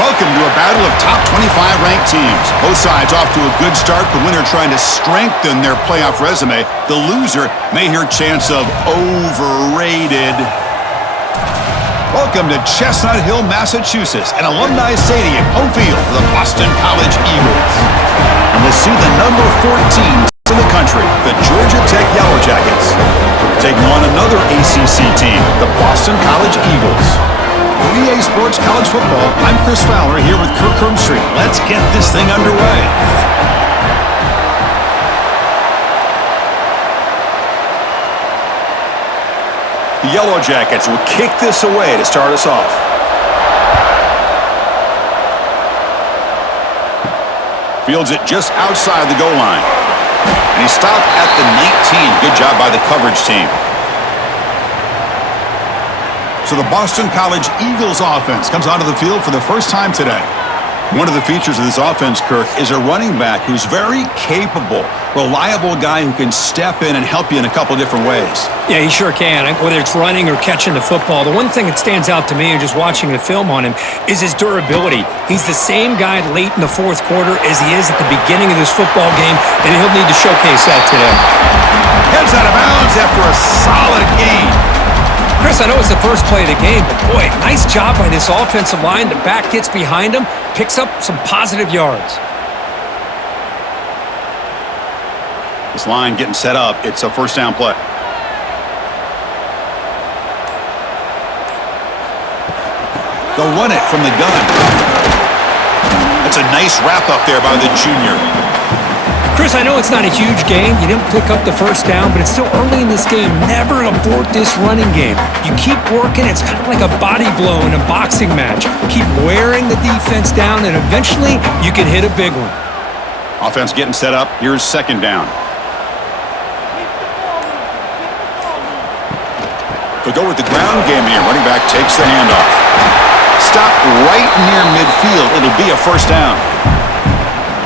Welcome to a battle of top 25 ranked teams. Both sides off to a good start. The winner trying to strengthen their playoff resume. The loser may hear chants of overrated. Welcome to Chestnut Hill, Massachusetts, an alumni stadium, home field for the Boston College Eagles. And we'll see the number 14 in the country, the Georgia Tech Yellow Jackets, taking on another ACC team, the Boston College Eagles. For EA Sports College Football, I'm Chris Fowler here with Kirk Hermstreet. Let's get this thing underway. The Yellow Jackets will kick this away to start us off. Fields it just outside the goal line. And he stopped at the 19. Good job by the coverage team. So the Boston College Eagles offense comes onto the field for the first time today. One of the features of this offense, Kirk, is a running back who's very capable, reliable guy who can step in and help you in a couple different ways. Yeah, he sure can, whether it's running or catching the football. The one thing that stands out to me, just watching the film on him, is his durability. He's the same guy late in the fourth quarter as he is at the beginning of this football game, and he'll need to showcase that today. Heads out of bounds after a solid gain. Chris, I know it's the first play of the game, but boy, nice job by this offensive line. The back gets behind him, picks up some positive yards. This line getting set up. It's a first down play. They'll run it from the gun. That's a nice wrap up there by the junior. Chris, I know it's not a huge game. You didn't pick up the first down, but it's still early in this game. Never abort this running game. You keep working. It's kind of like a body blow in a boxing match. Keep wearing the defense down, and eventually you can hit a big one. Offense getting set up. Here's second down. They'll go with the ground game here. Running back takes the handoff. Stop right near midfield. It'll be a first down.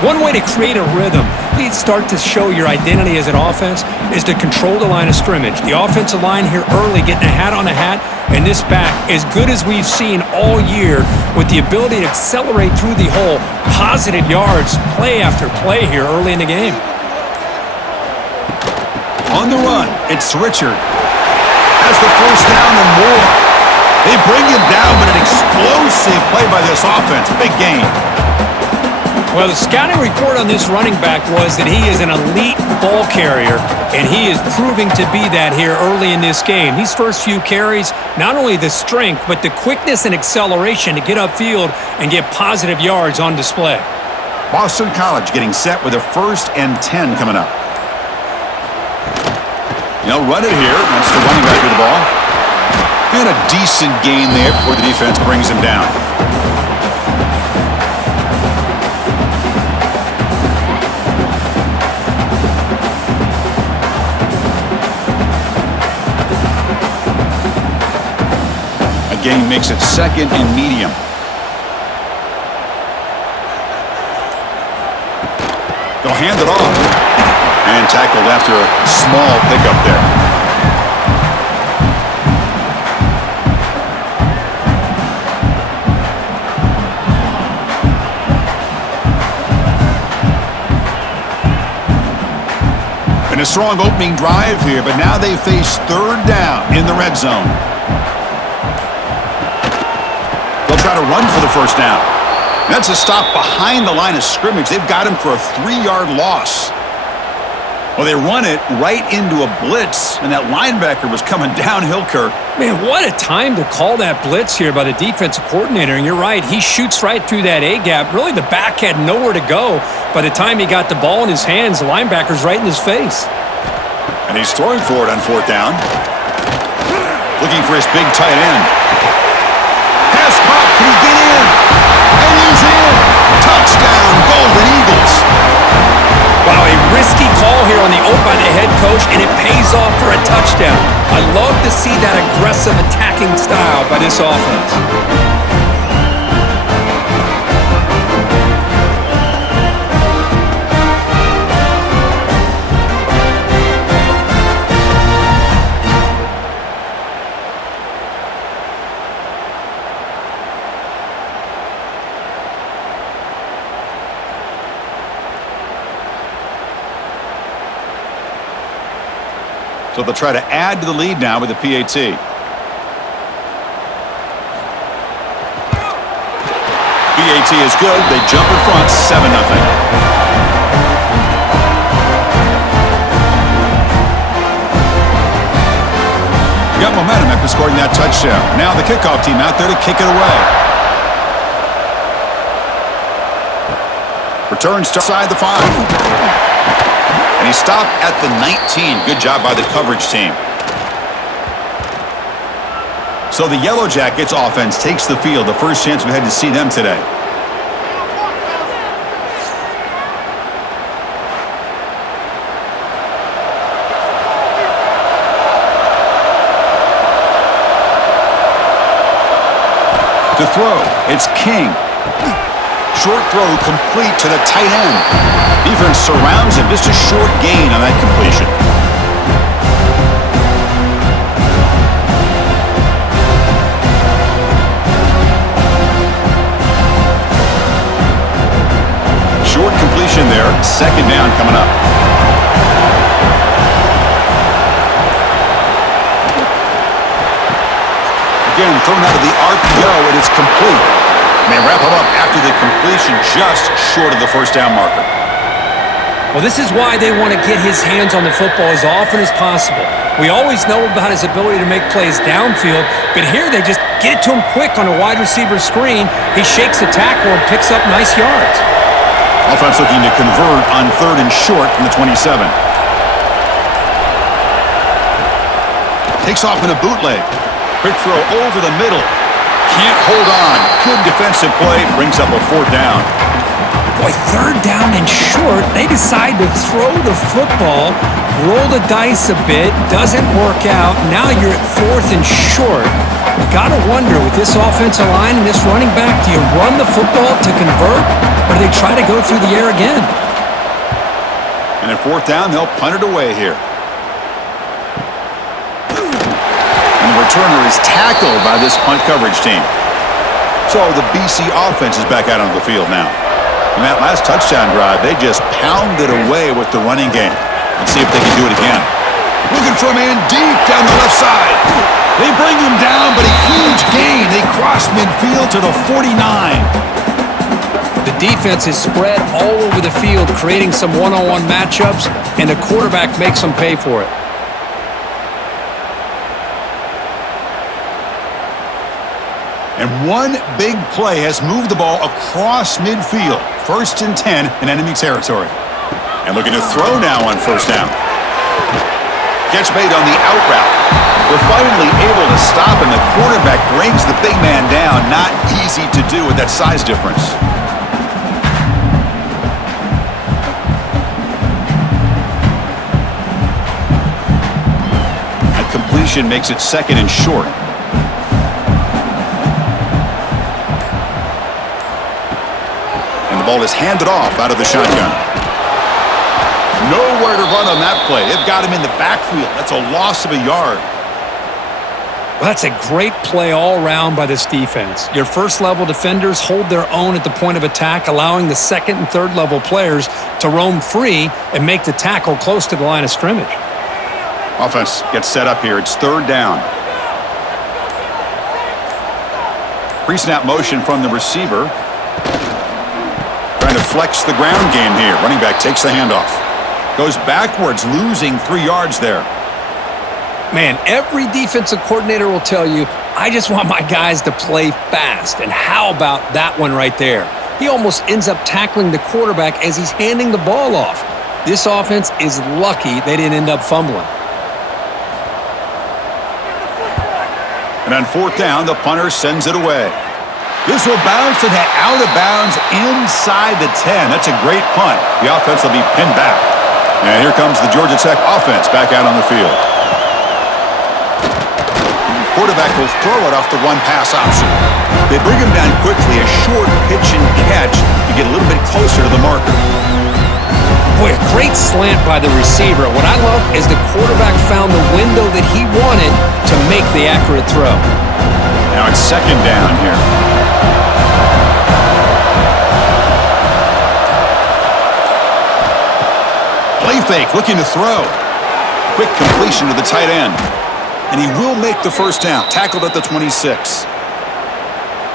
One way to create a rhythm, start to show your identity as an offense, is to control the line of scrimmage. The offensive line here early getting a hat on a hat, and this back, as good as we've seen all year, with the ability to accelerate through the hole, positive yards, play after play here early in the game. On the run, it's Richard. Has the first down and more. They bring him down, but an explosive play by this offense. Big gain. Well, the scouting report on this running back was that he is an elite ball carrier, and he is proving to be that here early in this game. These first few carries, not only the strength, but the quickness and acceleration to get upfield and get positive yards on display. Boston College getting set with a 1st and 10 coming up. They'll run it here. That's the running back with the ball. And a decent gain there before the defense brings him down. Gain makes it 2nd and medium. They'll hand it off. And tackled after a small pickup there. Been a strong opening drive here, but now they face 3rd down in the red zone. They'll try to run for the first down. That's a stop behind the line of scrimmage. They've got him for a 3-yard loss. Well, they run it right into a blitz, and that linebacker was coming downhill, Kirk. Man, what a time to call that blitz here by the defensive coordinator. And you're right, he shoots right through that A-gap. Really, the back had nowhere to go. By the time he got the ball in his hands, the linebacker's right in his face. And he's throwing for it on 4th down. Looking for his big tight end. Pass caught. Can he get in? And he's in. Touchdown, Golden Eagles. Wow, a risky call here on the O by the head coach, and it pays off for a touchdown. I love to see that aggressive attacking style by this offense. So they'll try to add to the lead now with the PAT. PAT is good. They jump in front, 7-0. Got momentum after scoring that touchdown. Now the kickoff team out there to kick it away. Returns to side the 5. And he stopped at the 19. Good job by the coverage team. So the Yellow Jackets offense takes the field. The first chance we had to see them today. To throw, it's King. Short throw complete to the tight end. Defense surrounds him. Just a short gain on that completion. Short completion there. Second down coming up. Again, thrown out of the RPO, and it's complete. And they wrap him up after the completion just short of the first down marker. Well, this is why they want to get his hands on the football as often as possible. We always know about his ability to make plays downfield, but here they just get it to him quick on a wide receiver screen. He shakes the tackle and picks up nice yards. Offense looking to convert on 3rd and short from the 27. Takes off in a bootleg. Quick throw over the middle. Can't hold on. Good defensive play. Brings up a 4th down. Boy, 3rd down and short. They decide to throw the football, roll the dice a bit. Doesn't work out. Now you're at 4th and short. You got to wonder, with this offensive line and this running back, do you run the football to convert, or do they try to go through the air again? And at 4th down, they'll punt it away here. Returner is tackled by this punt coverage team. So the BC offense is back out on the field now. In that last touchdown drive, they just pounded away with the running game. Let's see if they can do it again. Looking for a man deep down the left side. They bring him down, but a huge gain. They cross midfield to the 49. The defense is spread all over the field, creating some one-on-one matchups, and the quarterback makes them pay for it. And one big play has moved the ball across midfield. 1st and 10 in enemy territory. And looking to throw now on 1st down. Catch made on the out route. We're finally able to stop, and the quarterback brings the big man down. Not easy to do with that size difference. That completion makes it 2nd and short. The ball is handed off out of the shotgun. Nowhere to run on that play. They've got him in the backfield. That's a loss of a yard. Well, that's a great play all around by this defense. Your first-level defenders hold their own at the point of attack, allowing the 2nd and 3rd level players to roam free and make the tackle close to the line of scrimmage. Offense gets set up here. It's 3rd down. Pre-snap motion from the receiver. Trying to flex the ground game here. Running back takes the handoff. Goes backwards, losing 3 yards there. Man, every defensive coordinator will tell you, I just want my guys to play fast. And how about that one right there? He almost ends up tackling the quarterback as he's handing the ball off. This offense is lucky they didn't end up fumbling. And on 4th down, the punter sends it away. This will bounce and head out of bounds inside the 10. That's a great punt. The offense will be pinned back. And here comes the Georgia Tech offense back out on the field. Quarterback will throw it off the one-pass option. They bring him down quickly, a short pitch and catch to get a little bit closer to the marker. Boy, a great slant by the receiver. What I love is the quarterback found the window that he wanted to make the accurate throw. Now it's 2nd down here. Play fake, looking to throw. Quick completion to the tight end. And he will make the first down, tackled at the 26.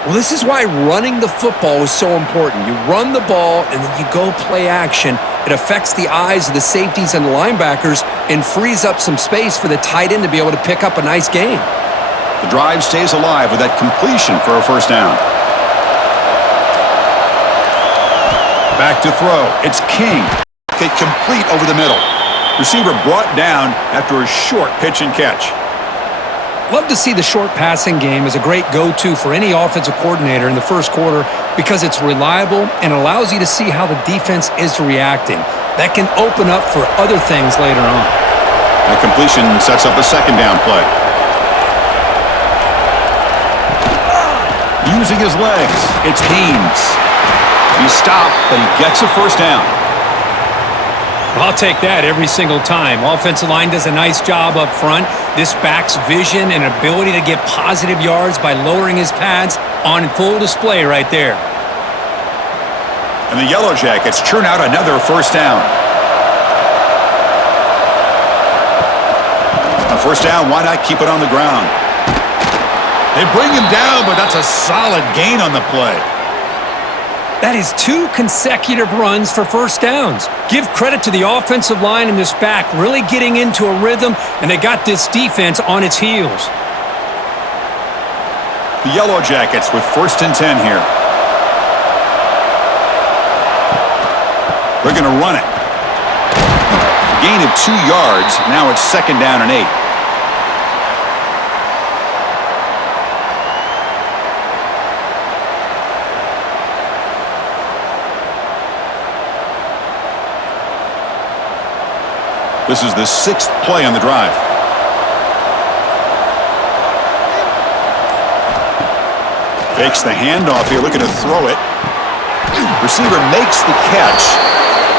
Well, this is why running the football is so important. You run the ball, and then you go play action. It affects the eyes of the safeties and the linebackers and frees up some space for the tight end to be able to pick up a nice gain. The drive stays alive with that completion for a first down. Back to throw. It's King. Get complete over the middle. Receiver brought down after a short pitch and catch. Love to see the short passing game as a great go-to for any offensive coordinator in the first quarter because it's reliable and allows you to see how the defense is reacting. That can open up for other things later on. That completion sets up a second down play. Using his legs, it's Haynes. He stopped, but he gets a first down. I'll take that every single time. Offensive line does a nice job up front. This back's vision and ability to get positive yards by lowering his pads on full display right there. And the Yellow Jackets churn out another first down. On first down, why not keep it on the ground? They bring him down, but that's a solid gain on the play. That is 2 consecutive runs for first downs. Give credit to the offensive line and this back really getting into a rhythm, and they got this defense on its heels. The Yellow Jackets with 1st and 10 here. They're going to run it. A gain of 2 yards. Now it's 2nd down and 8. This is the 6th play on the drive. Fakes the handoff here, looking to throw it. Receiver makes the catch.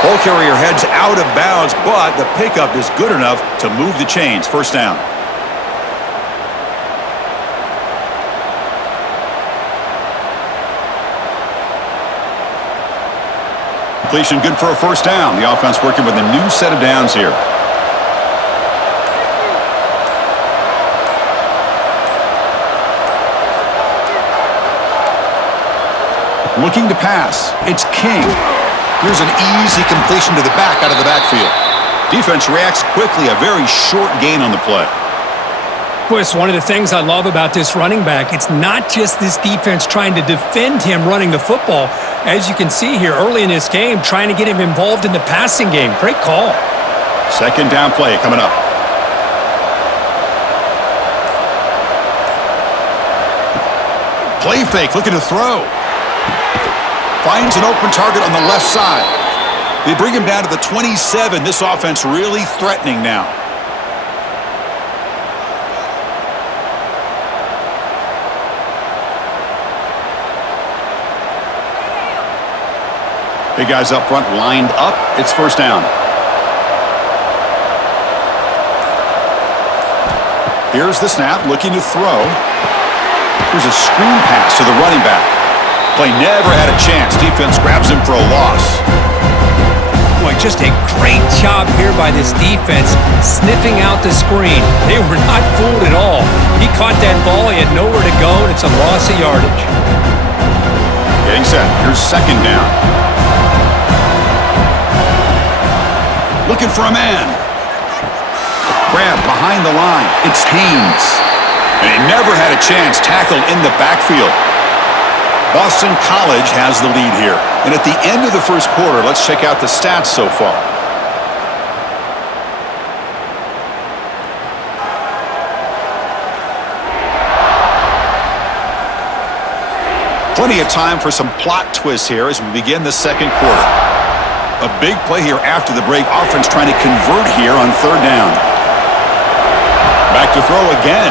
Ball carrier heads out of bounds, but the pickup is good enough to move the chains. First down. Completion good for a first down. The offense working with a new set of downs here. Looking to pass. It's King. Here's an easy completion to the back out of the backfield. Defense reacts quickly. A very short gain on the play. Well, it's one of the things I love about this running back. It's not just this defense trying to defend him running the football. As you can see here early in this game, trying to get him involved in the passing game. Great call. 2nd down play coming up. Play fake, looking to throw. Finds an open target on the left side. They bring him down to the 27. This offense really threatening now. Big guys up front lined up. It's first down. Here's the snap, looking to throw. Here's a screen pass to the running back. Play never had a chance. Defense grabs him for a loss. Boy, just a great job here by this defense, sniffing out the screen. They were not fooled at all. He caught that ball. He had nowhere to go, and it's a loss of yardage. Getting set. Here's 2nd down. Looking for a man. Grab behind the line. It's Haynes. And he never had a chance. Tackled in the backfield. Boston College has the lead here. And at the end of the first quarter, let's check out the stats so far. Plenty of time for some plot twists here as we begin the second quarter. A big play here after the break. Offense trying to convert here on 3rd down. Back to throw again.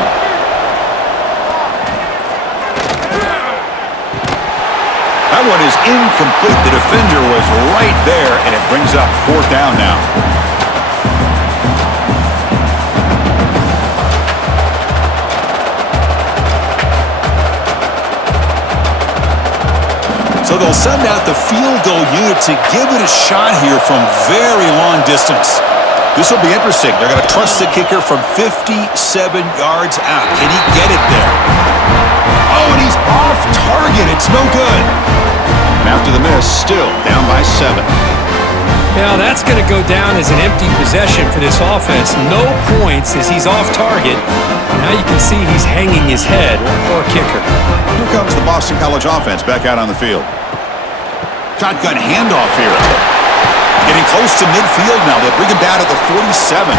That one is incomplete. The defender was right there, and it brings up 4th down now. So they'll send out the field goal unit to give it a shot here from very long distance. This will be interesting. They're going to trust the kicker from 57 yards out. Can he get it there? Oh, and he's off target. It's no good. And after the miss, still down by 7. Now that's going to go down as an empty possession for this offense. No points as he's off target. Now you can see he's hanging his head. Poor kicker. Here comes the Boston College offense back out on the field. Shotgun handoff here. Getting close to midfield now. They'll bring him down at the 47.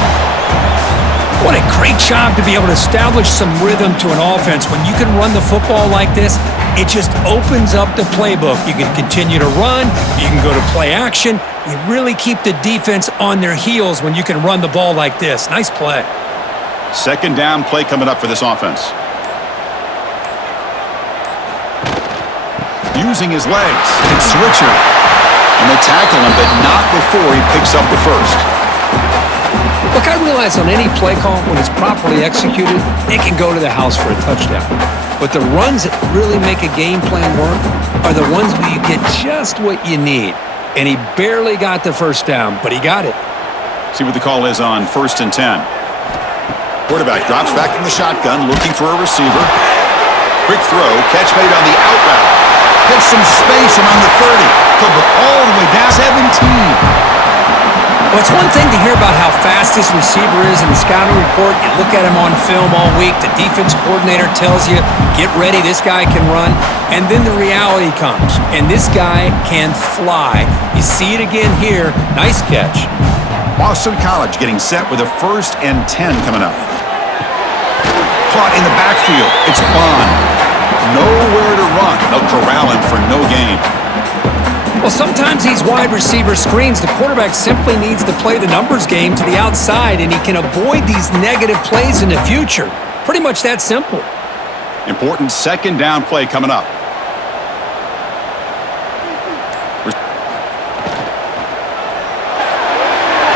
What a great job to be able to establish some rhythm to an offense. When you can run the football like this, it just opens up the playbook. You can continue to run. You can go to play action. You really keep the defense on their heels when you can run the ball like this. Nice play. Second down play coming up for this offense. Using his legs. It's Richard. And they tackle him, but not before he picks up the first. Look, I realize on any play call, when it's properly executed, it can go to the house for a touchdown. But the runs that really make a game plan work are the ones where you get just what you need. And he barely got the first down, but he got it. See what the call is on 1st and 10. Quarterback drops back from the shotgun, looking for a receiver. Quick throw, catch made on the out route. Gets some space around the 30. Covered all the way down 17. Well, it's one thing to hear about how fast this receiver is in the scouting report. You look at him on film all week. The defense coordinator tells you, get ready, this guy can run. And then the reality comes, and this guy can fly. You see it again here. Nice catch. Boston College getting set with a 1st and 10 coming up. Caught in the backfield. It's Bond. Nowhere to run. They'll corral him for no gain. Well, sometimes these wide receiver screens, the quarterback simply needs to play the numbers game to the outside, and he can avoid these negative plays in the future. Pretty much that simple. Important second down play coming up.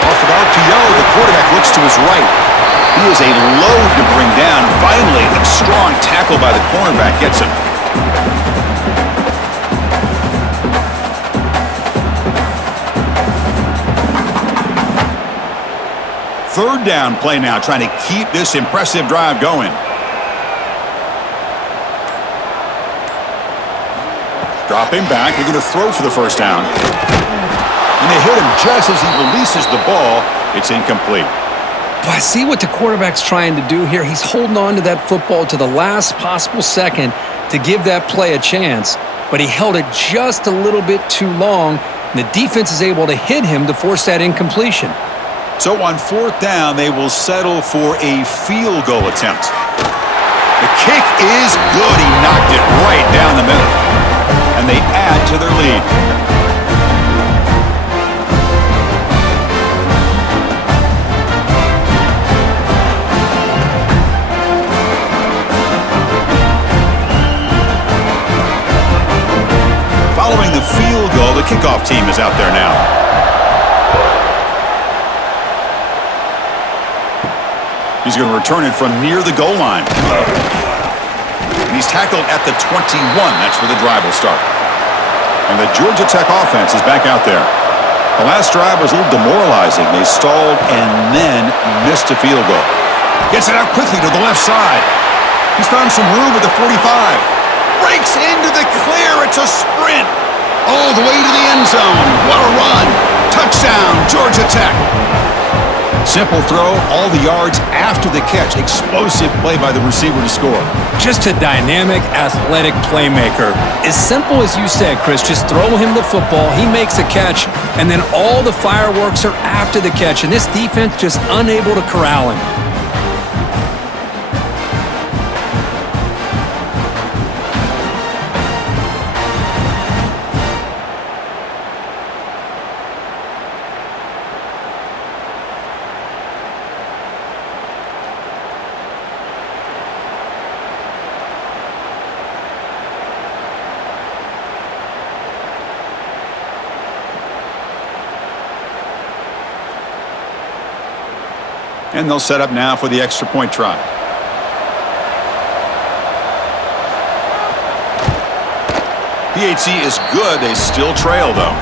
Off of RPO, the quarterback looks to his right. He is a load to bring down. Finally, a strong tackle by the cornerback gets him. Third down play now, trying to keep this impressive drive going. Dropping back, they're going to throw for the first down. And they hit him just as he releases the ball. It's incomplete. But I see what the quarterback's trying to do here. He's holding on to that football to the last possible second to give that play a chance. But he held it just a little bit too long. And the defense is able to hit him to force that incompletion. So on 4th down, they will settle for a field goal attempt. The kick is good. He knocked it right down the middle. And they add to their lead. Following the field goal, the kickoff team is out there now. He's going to return it from near the goal line. And he's tackled at the 21. That's where the drive will start. And the Georgia Tech offense is back out there. The last drive was a little demoralizing. They stalled and then missed a field goal. Gets it out quickly to the left side. He's found some room at the 45. Breaks into the clear. It's a sprint. All the way to the end zone. What a run. Touchdown, Georgia Tech. Simple throw, all the yards after the catch. Explosive play by the receiver to score. Just a dynamic, athletic playmaker. As simple as you said, Chris, just throw him the football, he makes a catch, and then all the fireworks are after the catch, and this defense just unable to corral him. And they'll set up now for the extra point try. PHC is good. They still trail, though.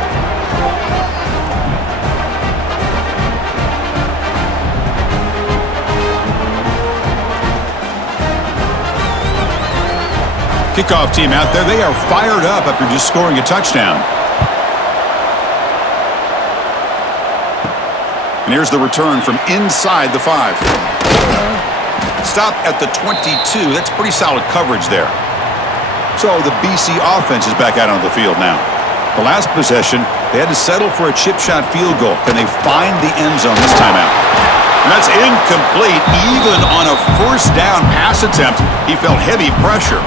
Kickoff team out there, they are fired up after just scoring a touchdown. And here's the return from inside the 5. Stop at the 22. That's pretty solid coverage there. So the BC offense is back out on the field now. The last possession, they had to settle for a chip shot field goal. Can they find the end zone this time out? And that's incomplete. Even on a first down pass attempt, he felt heavy pressure.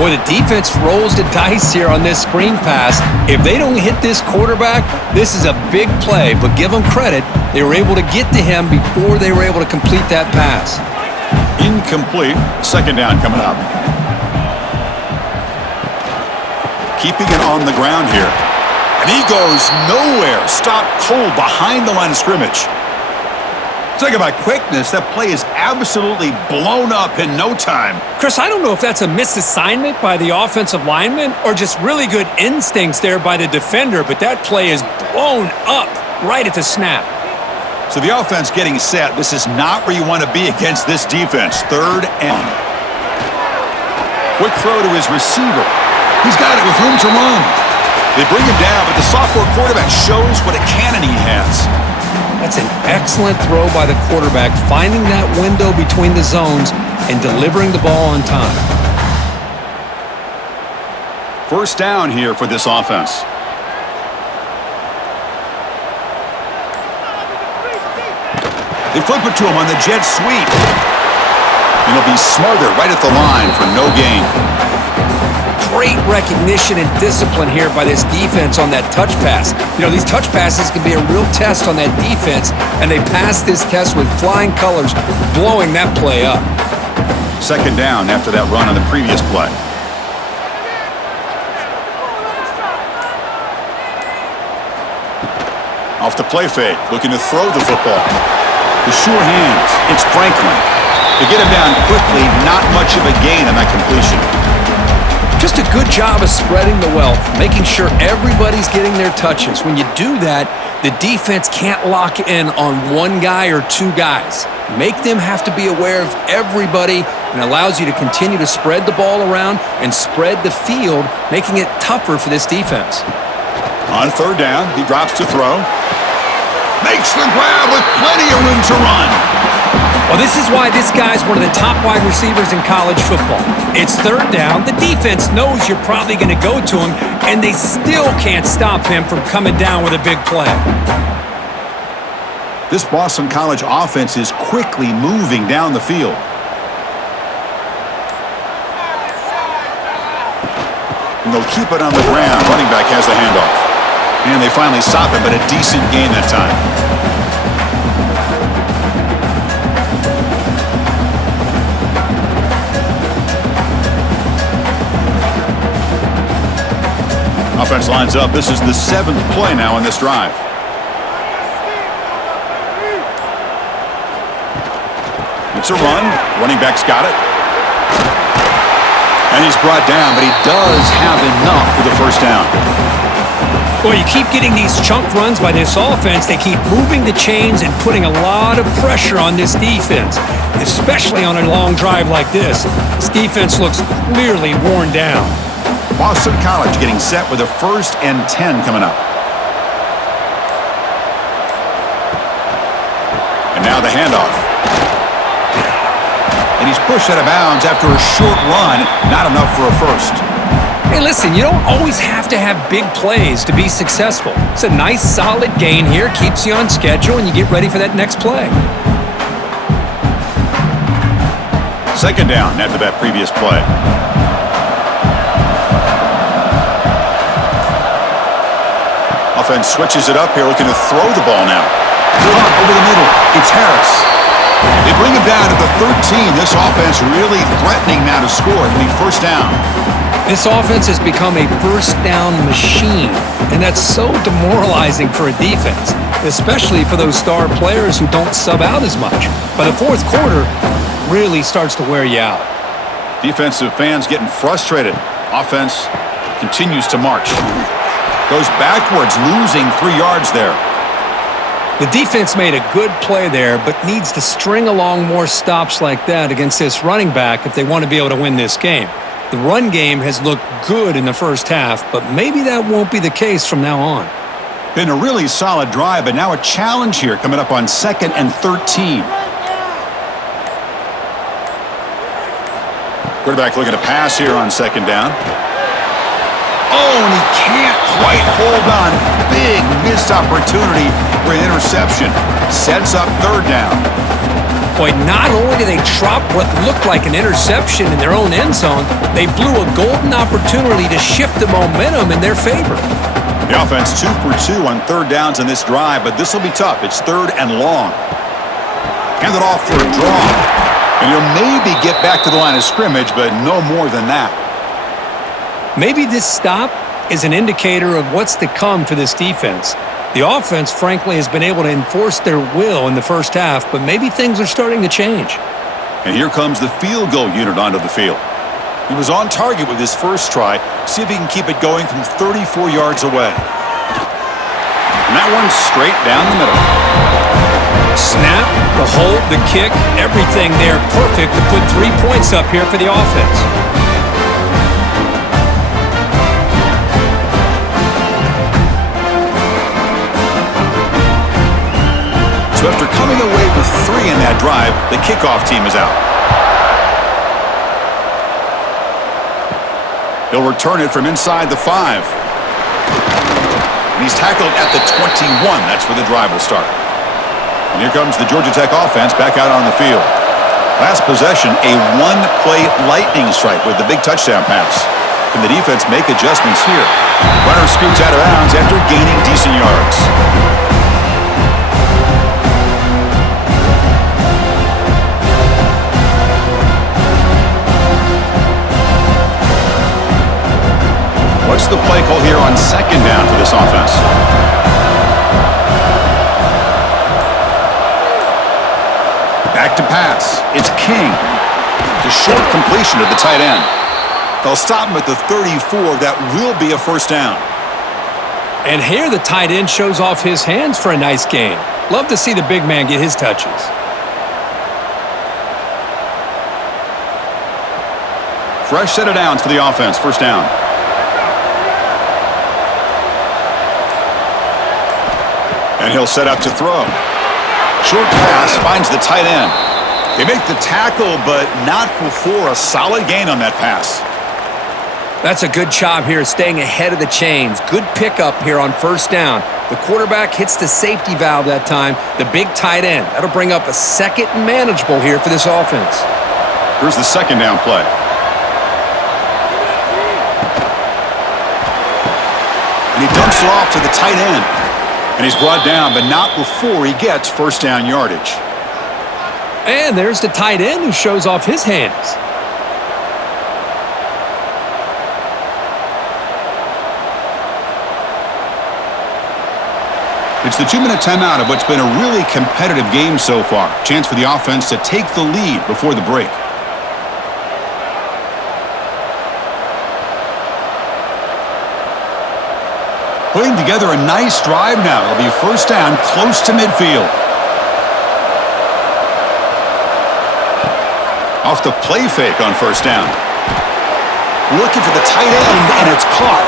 Boy, the defense rolls the dice here on this screen pass. If they don't hit this quarterback, this is a big play. But give them credit, they were able to get to him before they were able to complete that pass. Incomplete. Second down coming up. Keeping it on the ground here. And he goes nowhere. Stopped cold behind the line of scrimmage. Talk about quickness. That play is absolutely blown up in no time. Chris, I don't know if that's a misassignment by the offensive lineman or just really good instincts there by the defender, but that play is blown up right at the snap. So the offense getting set. This is not where you want to be against this defense. Third and. Quick throw to his receiver. He's got it with room to run. They bring him down, but the sophomore quarterback shows what a cannon he has. That's an excellent throw by the quarterback, finding that window between the zones and delivering the ball on time. First down here for this offense. They flip it to him on the jet sweep. And he'll be smothered right at the line for no gain. Great recognition and discipline here by this defense on that touch pass. You know, these touch passes can be a real test on that defense, and they passed this test with flying colors, blowing that play up. Second down after that run on the previous play. Off the play fake, looking to throw the football. The sure hands, it's Franklin. To get him down quickly, not much of a gain on that completion. Just a good job of spreading the wealth, making sure everybody's getting their touches. When you do that, the defense can't lock in on one guy or two guys. Make them have to be aware of everybody, and allows you to continue to spread the ball around and spread the field, making it tougher for this defense. On third down, he drops to throw. Makes the grab with plenty of room to run. Well, this is why this guy's one of the top wide receivers in college football. It's third down. The defense knows you're probably going to go to him, and they still can't stop him from coming down with a big play. This Boston College offense is quickly moving down the field. And they'll keep it on the ground. Running back has the handoff. And they finally stop him, but a decent gain that time. Offense lines up. This is the 7th play now on this drive. It's a run. Running back's got it. And he's brought down, but he does have enough for the first down. Boy, you keep getting these chunk runs by this offense. They keep moving the chains and putting a lot of pressure on this defense, especially on a long drive like this. This defense looks clearly worn down. Boston College getting set with a 1st and 10 coming up. And now the handoff. And he's pushed out of bounds after a short run. Not enough for a first. Hey, listen, you don't always have to have big plays to be successful. It's a nice, solid gain here. Keeps you on schedule, and you get ready for that next play. Second down after that previous play. Offense switches it up here, looking to throw the ball now. Over the middle, it's Harris. They bring him down to the 13. This offense really threatening now to score. It'll be first down. This offense has become a first down machine, and that's so demoralizing for a defense, especially for those star players who don't sub out as much. By the fourth quarter, really starts to wear you out. Defensive fans getting frustrated. Offense continues to march. Goes backwards, losing 3 yards there. The defense made a good play there, but needs to string along more stops like that against this running back if they want to be able to win this game. The run game has looked good in the first half, but maybe that won't be the case from now on. Been a really solid drive, but now a challenge here coming up on 2nd and 13. Quarterback looking to pass here on 2nd down. Oh, and he can't quite hold on. Big missed opportunity for an interception. Sets up 3rd down. Boy, not only did they drop what looked like an interception in their own end zone, they blew a golden opportunity to shift the momentum in their favor. The offense 2 for 2 on 3rd downs in this drive, but this will be tough. It's 3rd and long. Hand it off for a draw. And he'll maybe get back to the line of scrimmage, but no more than that. Maybe this stop is an indicator of what's to come for this defense. The offense, frankly, has been able to enforce their will in the first half, but maybe things are starting to change. And here comes the field goal unit onto the field. He was on target with his first try. See if he can keep it going from 34 yards away. And that one's straight down the middle. Snap, the hold, the kick, everything there perfect to put 3 points up here for the offense. So after coming away with 3 in that drive, the kickoff team is out. He'll return it from inside the 5. And he's tackled at the 21. That's where the drive will start. And here comes the Georgia Tech offense back out on the field. Last possession, a 1-play lightning strike with the big touchdown pass. Can the defense make adjustments here? Runner scoots out of bounds after gaining decent yards. What's the play call here on 2nd down for this offense? Back to pass. It's King. It's a short completion to the tight end. They'll stop him at the 34. That will be a 1st down. And here the tight end shows off his hands for a nice gain. Love to see the big man get his touches. Fresh set of downs for the offense. 1st down. And he'll set up to throw. Short pass finds the tight end. They make the tackle, but not before a solid gain on that pass. That's a good job here staying ahead of the chains. Good pickup here on 1st down. The quarterback hits the safety valve that time. The big tight end. That'll bring up a 2nd and manageable here for this offense. Here's the 2nd down play. And he dumps it off to the tight end. And he's brought down, but not before he gets 1st down yardage. And there's the tight end who shows off his hands. It's the 2-minute timeout of what's been a really competitive game so far. Chance for the offense to take the lead before the break. Putting together a nice drive now. It'll be 1st down close to midfield. Off the play fake on 1st down. Looking for the tight end, and it's caught.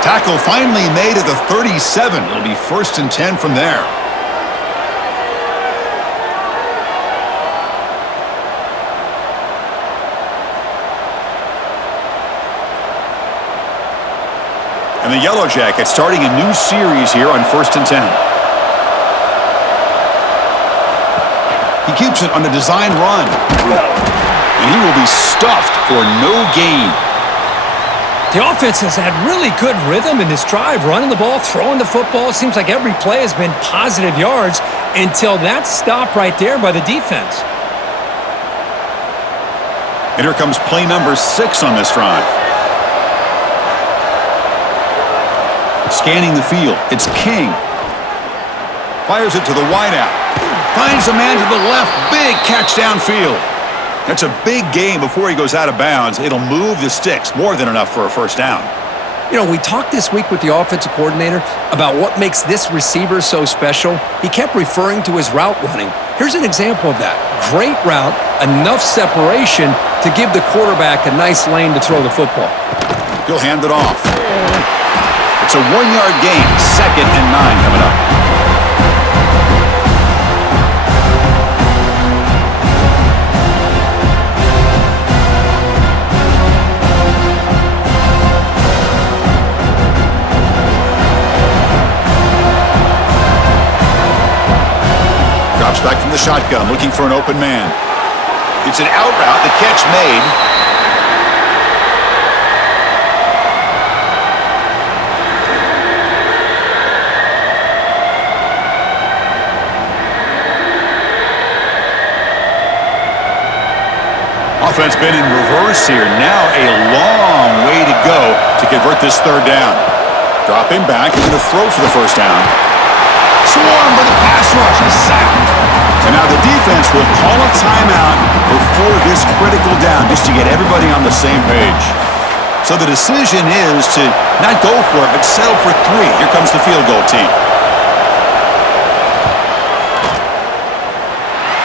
Tackle finally made at the 37. It'll be 1st and 10 from there. And the Yellow Jackets starting a new series here on 1st and 10. He keeps it on a design run. And he will be stuffed for no gain. The offense has had really good rhythm in this drive, running the ball, throwing the football. It seems like every play has been positive yards until that stop right there by the defense. And here comes play number 6 on this drive. Scanning the field, it's King. Fires it to the wideout. Finds a man to the left. Big catch downfield. That's a big gain before he goes out of bounds. It'll move the sticks. More than enough for a 1st down. You know, we talked this week with the offensive coordinator about what makes this receiver so special. He kept referring to his route running. Here's an example of that. Great route, enough separation to give the quarterback a nice lane to throw the football. He'll hand it off. It's a 1-yard gain, 2nd and 9 coming up. Drops back from the shotgun, looking for an open man. It's an out route, the catch made. Offense been in reverse here. Now a long way to go to convert this 3rd down. Dropping back, he's going to throw for the 1st down. Swarmed by the pass rush. He's sacked. And now the defense will call a timeout before this critical down just to get everybody on the same page. So the decision is to not go for it, but settle for 3. Here comes the field goal team.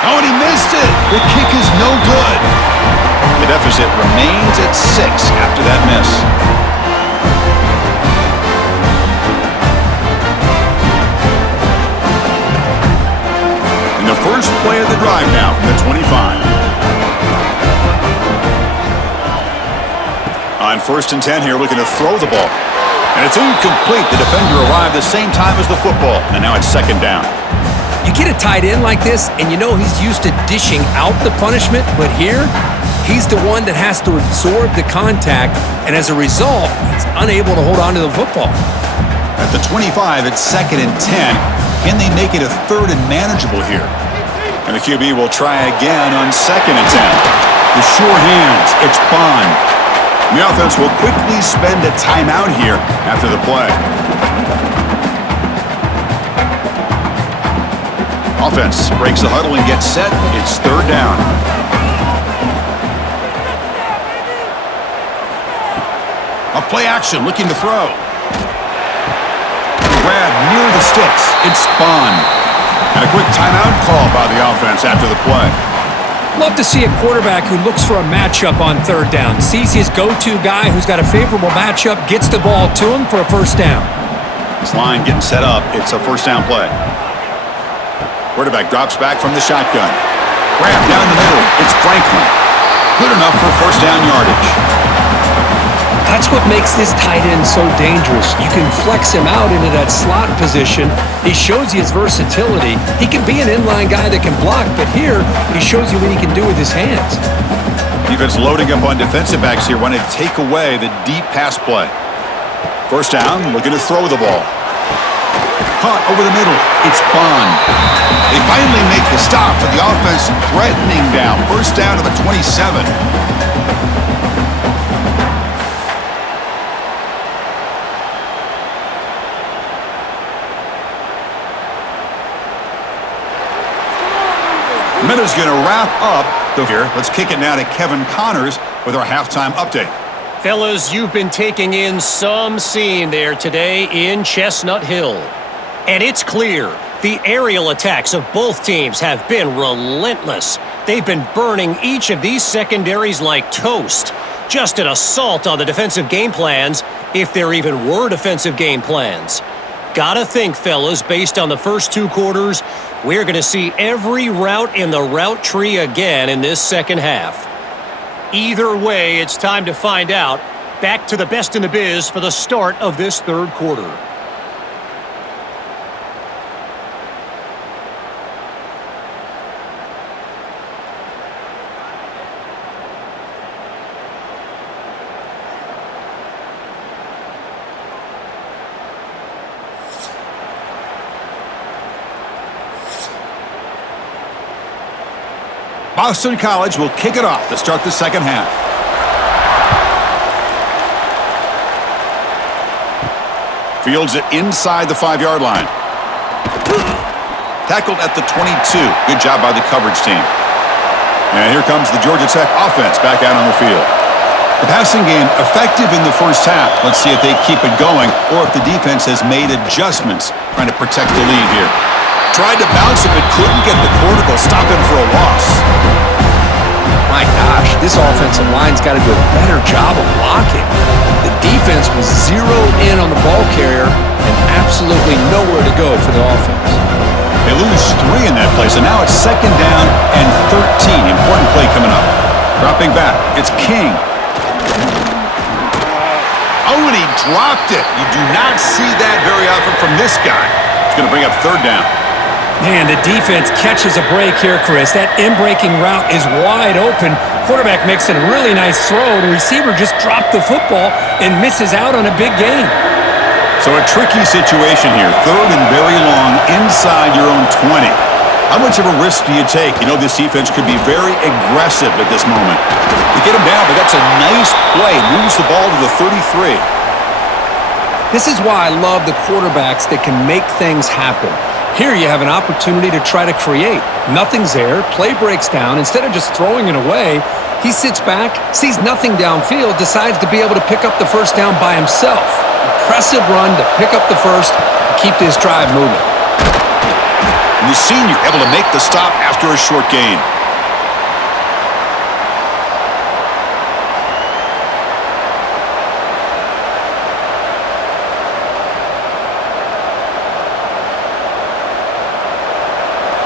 Oh, and he missed it. The kick is no good. The deficit remains at 6 after that miss. And the first play of the drive now from the 25. On 1st and 10 here, looking to throw the ball. And it's incomplete. The defender arrived the same time as the football. And now it's 2nd down. You get a tight end like this, and you know he's used to dishing out the punishment, but here, he's the one that has to absorb the contact, and as a result, he's unable to hold on to the football. At the 25, it's 2nd and 10. Can they make it a 3rd and manageable here? And the QB will try again on 2nd and 10. The sure hands, it's Bond. The offense will quickly spend a timeout here after the play. Offense breaks the huddle and gets set. It's 3rd down. A play action, looking to throw. Grab near the sticks. It's Bond. And a quick timeout call by the offense after the play. Love to see a quarterback who looks for a matchup on 3rd down. Sees his go-to guy who's got a favorable matchup, gets the ball to him for a 1st down. This line getting set up. It's a 1st down play. Quarterback drops back from the shotgun. Grab down the middle. It's Franklin. Good enough for 1st down yardage. That's what makes this tight end so dangerous. You can flex him out into that slot position. He shows you his versatility. He can be an inline guy that can block, but here he shows you what he can do with his hands. Defense loading up on defensive backs here, wanting to take away the deep pass play. 1st down, looking to throw the ball. Caught over the middle. It's Bond. They finally make the stop, but the offense threatening down. 1st down to the 27. Minute's going to wrap up here. Let's kick it now to Kevin Connors with our halftime update. Fellas, you've been taking in some scene there today in Chestnut Hill. And it's clear the aerial attacks of both teams have been relentless. They've been burning each of these secondaries like toast. Just an assault on the defensive game plans, if there even were defensive game plans. Gotta think, fellas, based on the first 2 quarters, we're going to see every route in the route tree again in this 2nd half. Either way, it's time to find out. Back to the best in the biz for the start of this 3rd quarter. Boston College will kick it off to start the 2nd half. Fields it inside the 5-yard line. Tackled at the 22. Good job by the coverage team. And here comes the Georgia Tech offense back out on the field. The passing game effective in the first half. Let's see if they keep it going or if the defense has made adjustments trying to protect the lead here. Tried to bounce it but couldn't get the cortical. Stop him for a loss. My gosh, this offensive line's got to do a better job of blocking. The defense was zeroed in on the ball carrier and absolutely nowhere to go for the offense. They lose 3 in that play, so now it's 2nd down and 13. Important play coming up. Dropping back, it's King. Oh, and he dropped it. You do not see that very often from this guy. It's going to bring up 3rd down. Man, the defense catches a break here, Chris. That in-breaking route is wide open. Quarterback makes a really nice throw. The receiver just dropped the football and misses out on a big gain. So a tricky situation here. 3rd and very long inside your own 20. How much of a risk do you take? You know this defense could be very aggressive at this moment. They get him down, but that's a nice play. Moves the ball to the 33. This is why I love the quarterbacks that can make things happen. Here you have an opportunity to try to create. Nothing's there. Play breaks down. Instead of just throwing it away, he sits back, sees nothing downfield, decides to be able to pick up the first down by himself. Impressive run to pick up the first and keep this drive moving. And the senior able to make the stop after a short gain.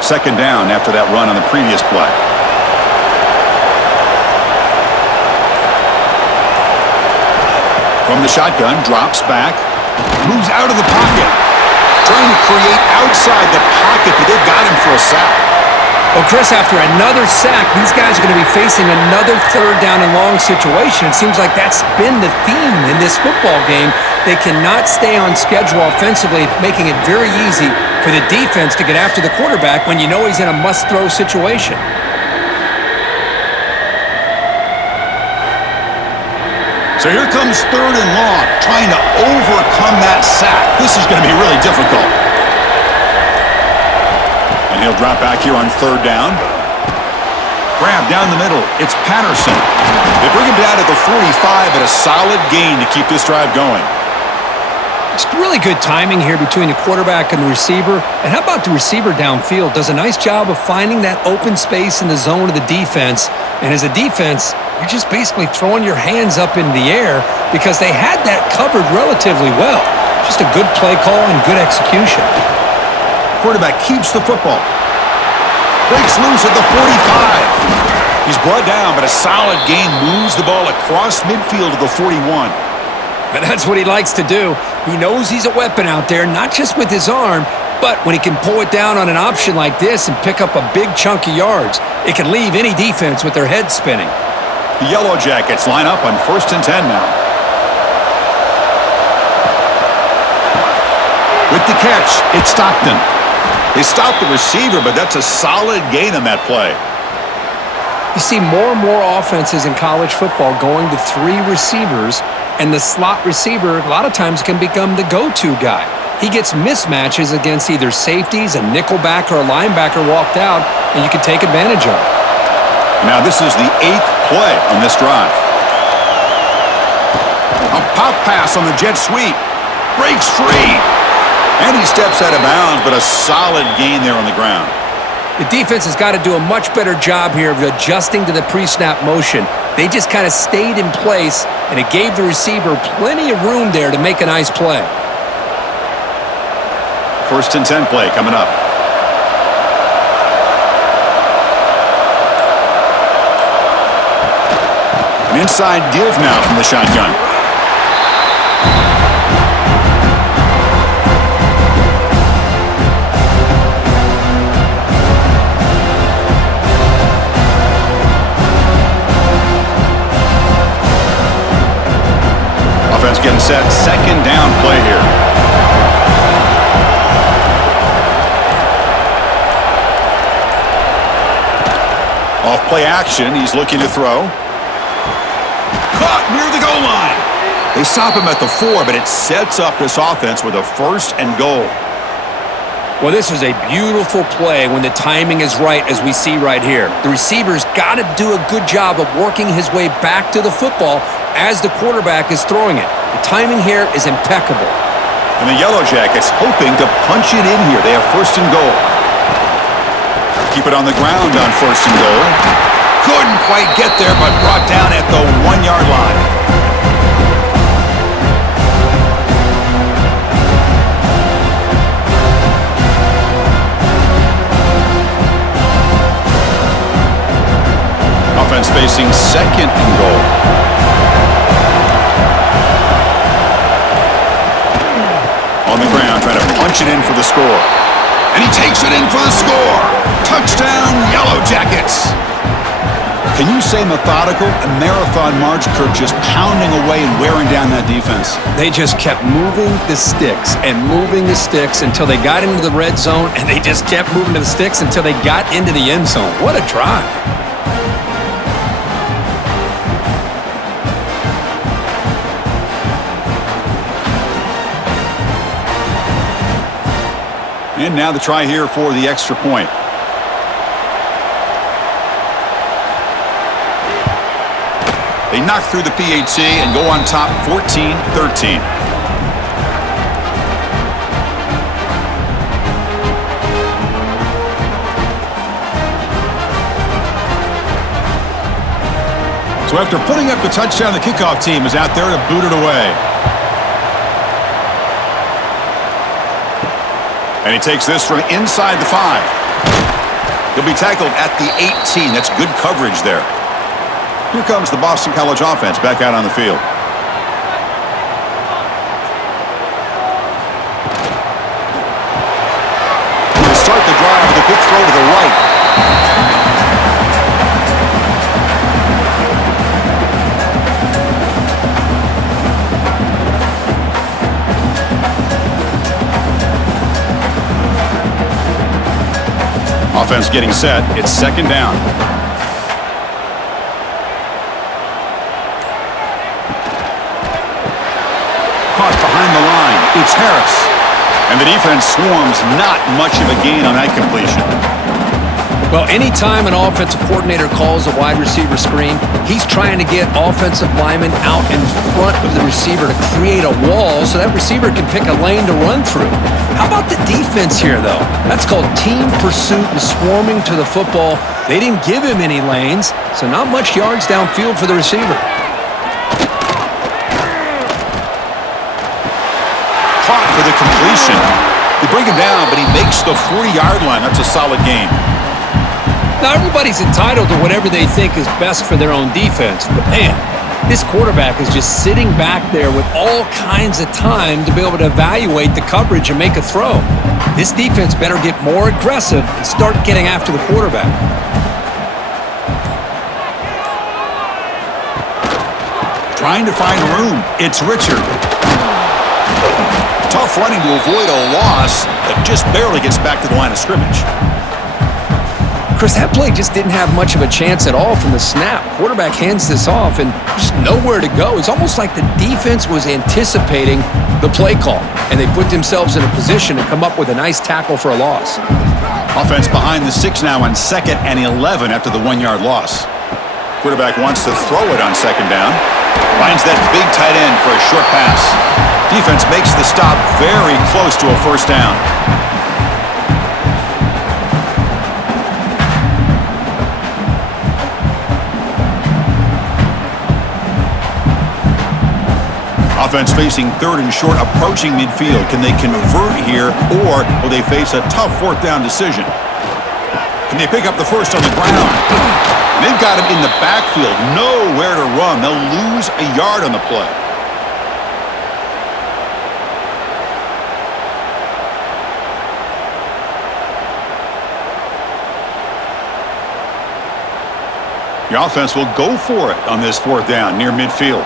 Second down after that run on the previous play. From the shotgun, drops back, moves out of the pocket. Trying to create outside the pocket, but they've got him for a sack. Well, Chris, after another sack, these guys are going to be facing another 3rd down and long situation. It seems like that's been the theme in this football game. They cannot stay on schedule offensively, making it very easy for the defense to get after the quarterback when you know he's in a must-throw situation. So here comes 3rd and long, trying to overcome that sack. This is going to be really difficult. And he'll drop back here on 3rd down. Grab down the middle. It's Patterson. They bring him down at the 45, but a solid gain to keep this drive going. It's really good timing here between the quarterback and the receiver. And how about the receiver downfield? Does a nice job of finding that open space in the zone of the defense. And as a defense, you're just basically throwing your hands up in the air because they had that covered relatively well. Just a good play call and good execution. Quarterback keeps the football. Breaks loose at the 45. He's brought down, but a solid gain moves the ball across midfield to the 41. And that's what he likes to do. He knows he's a weapon out there, not just with his arm, but when he can pull it down on an option like this and pick up a big chunk of yards, it can leave any defense with their head spinning. The Yellow Jackets line up on 1st and 10 now. With the catch, it's Stockton. They stop the receiver, but that's a solid gain on that play. You see more and more offenses in college football going to 3 receivers, and the slot receiver a lot of times can become the go-to guy. He gets mismatches against either safeties, a nickelback, or a linebacker walked out, and you can take advantage of it. Now this is the 8th play on this drive. A pop pass on the jet sweep. Breaks free. And he steps out of bounds, but a solid gain there on the ground. The defense has got to do a much better job here of adjusting to the pre-snap motion. They just kind of stayed in place, and it gave the receiver plenty of room there to make a nice play. 1st and 10 play coming up. An inside give now from the shotgun. Offense getting set. 2nd down play here. Off play action. He's looking to throw. Caught near the goal line. They stop him at the 4, but it sets up this offense with a 1st and goal. Well, this is a beautiful play when the timing is right, as we see right here. The receiver's got to do a good job of working his way back to the football as the quarterback is throwing it. The timing here is impeccable. And the Yellow Jackets hoping to punch it in here. They have first and goal. Keep it on the ground on first and goal. Couldn't quite get there, but brought down at the 1-yard line. Offense facing second and goal. On the ground, trying to punch it in for the score. And he takes it in for the score. Touchdown, Yellow Jackets. Can you say methodical? A marathon march, Kirk, just pounding away and wearing down that defense. They just kept moving the sticks and moving the sticks until they got into the red zone, and they just kept moving to the sticks until they got into the end zone. What a drive. And now the try here for the extra point. They knock through the PAT and go on top 14-13. So after putting up the touchdown, the kickoff team is out there to boot it away. And he takes this from inside the 5. He'll be tackled at the 18. That's good coverage there. Here comes the Boston College offense back out on the field. He'll start the drive with a quick throw to the right. Offense getting set. It's second down. Caught behind the line. It's Harris. And the defense swarms. Not much of a gain on that completion. Well, anytime an offensive coordinator calls a wide receiver screen, he's trying to get offensive linemen out in front of the receiver to create a wall so that receiver can pick a lane to run through. How about the defense here, though? That's called team pursuit and swarming to the football. They didn't give him any lanes, so not much yards downfield for the receiver. Caught for the completion. They bring him down, but he makes the 40-yard line. That's a solid gain. Now, everybody's entitled to whatever they think is best for their own defense, but man, this quarterback is just sitting back there with all kinds of time to be able to evaluate the coverage and make a throw. This defense better get more aggressive and start getting after the quarterback. Trying to find room. It's Richard. Tough running to avoid a loss, but just barely gets back to the line of scrimmage. Chris, that play just didn't have much of a chance at all from the snap. Quarterback hands this off and just nowhere to go. It's almost like the defense was anticipating the play call, and they put themselves in a position to come up with a nice tackle for a loss. Offense behind the 6 now on 2nd and 11 after the 1-yard loss. Quarterback wants to throw it on 2nd down. Finds that big tight end for a short pass. Defense makes the stop very close to a first down. Offense facing 3rd and short, approaching midfield. Can they convert here, or will they face a tough 4th down decision? Can they pick up the first on the ground? They've got him in the backfield, nowhere to run. They'll lose a yard on the play. The offense will go for it on this 4th down near midfield.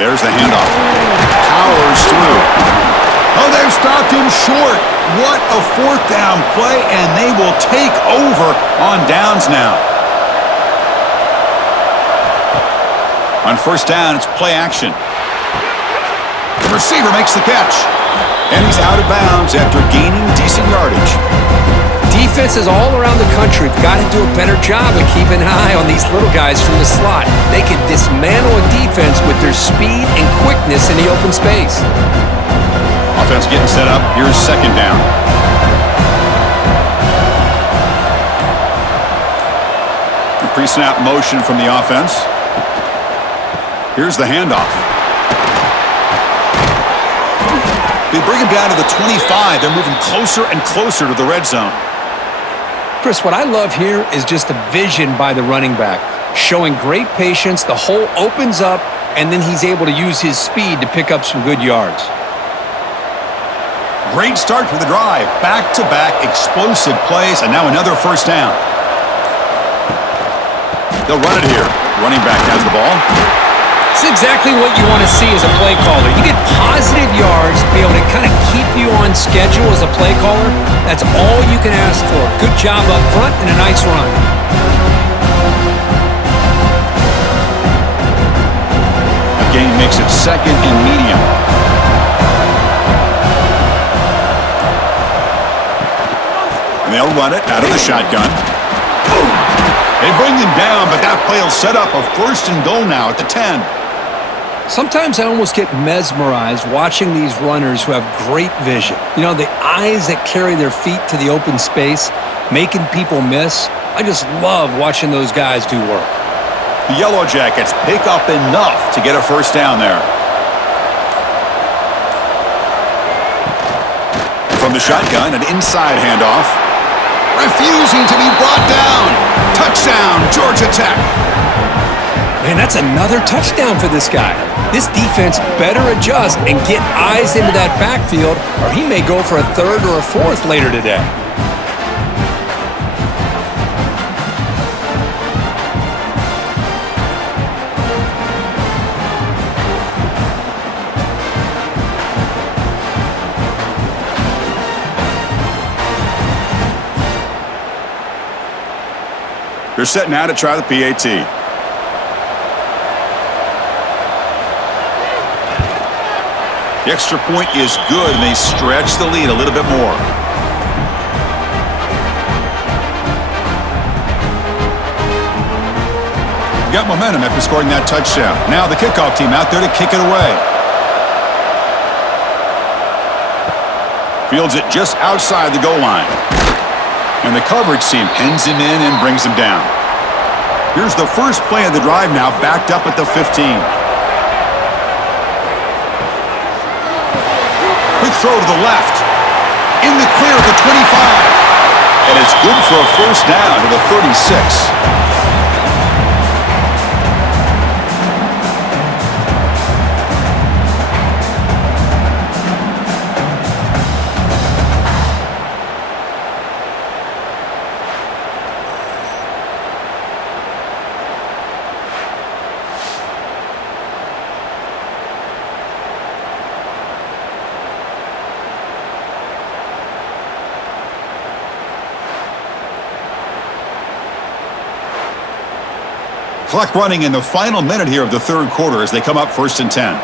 There's the handoff. Powers through. Oh, they've stopped him short. What a 4th down play, and they will take over on downs now. On 1st down, it's play action. The receiver makes the catch. And he's out of bounds after gaining decent yardage. Defenses all around the country have got to do a better job of keeping an eye on these little guys from the slot. They can dismantle a defense with their speed and quickness in the open space. Offense getting set up. Here's second down. Pre-snap motion from the offense. Here's the handoff. They bring him down to the 25. They're moving closer and closer to the red zone. Chris, what I love here is just the vision by the running back, showing great patience. The hole opens up, and then he's able to use his speed to pick up some good yards. Great start to the drive. Back-to-back explosive plays, and now another first down. They'll run it here. Running back has the ball. It's exactly what you want to see as a play caller. You get positive yards to be able to kind of keep you on schedule as a play caller. That's all you can ask for. Good job up front and a nice run. The game makes it second and medium. And they'll run it out of the shotgun. They bring him down, but that play will set up a first and goal now at the 10. Sometimes I almost get mesmerized watching these runners who have great vision. You know, the eyes that carry their feet to the open space, making people miss. I just love watching those guys do work. The Yellow Jackets pick up enough to get a first down there. From the shotgun, an inside handoff. Refusing to be brought down. Touchdown, Georgia Tech. Man, that's another touchdown for this guy. This defense better adjust and get eyes into that backfield, or he may go for a third or a fourth later today. They're set now to try the PAT. The extra point is good, and they stretch the lead a little bit more. Got momentum after scoring that touchdown. Now the kickoff team out there to kick it away. Fields it just outside the goal line. And the coverage team pins him in and brings him down. Here's the first play of the drive now, backed up at the 15. Quick throw to the left. In the clear at the 25. And it's good for a first down to the 36. Clock running in the final minute here of the third quarter as they come up first and 10.